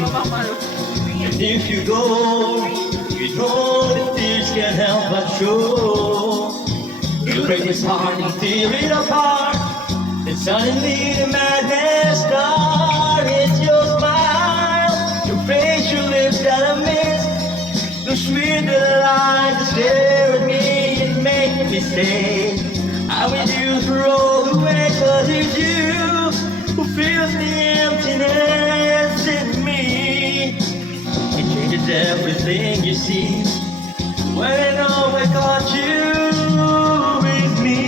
And if you go, you know the tears can't help but show. You break his heart and tear it apart. And suddenly the madness starts. It's your smile, your face, your lips that I miss. The sweet delight to stare at me and make me stay. I with you through all the way, 'cause it's you who fills the emptiness in me. It changes everything you see. When I know I got you with me.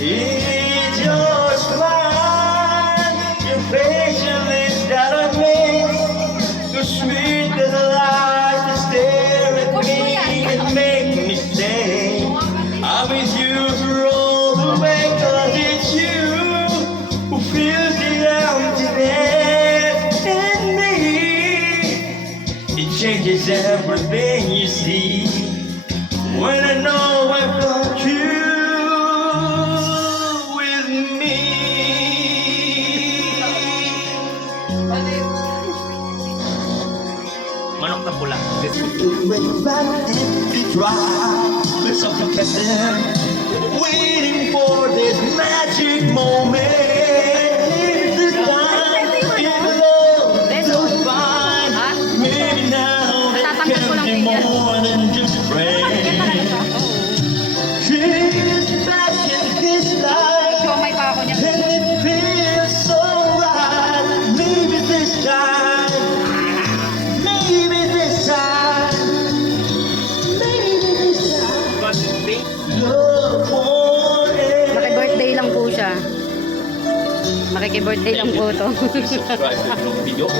It's your smile, your face, your lips that I miss. The sweet delight to stare at me and make me stay. I'm with you through all the way, 'cause it's you who fills the emptiness in me. It changes everything you see. When I know I've got you with me. Manok na pula. When the vanity dry, there's something better. Waiting for this magic moment. This time, if love feels fine, maybe now it can be more than just friends. She's back in his life, and it feels so right. Maybe this time, maybe this time, maybe this time, love won't end. Maki-birthday lang po siya. Makiki-birthday lang po to. Subscribe to the video.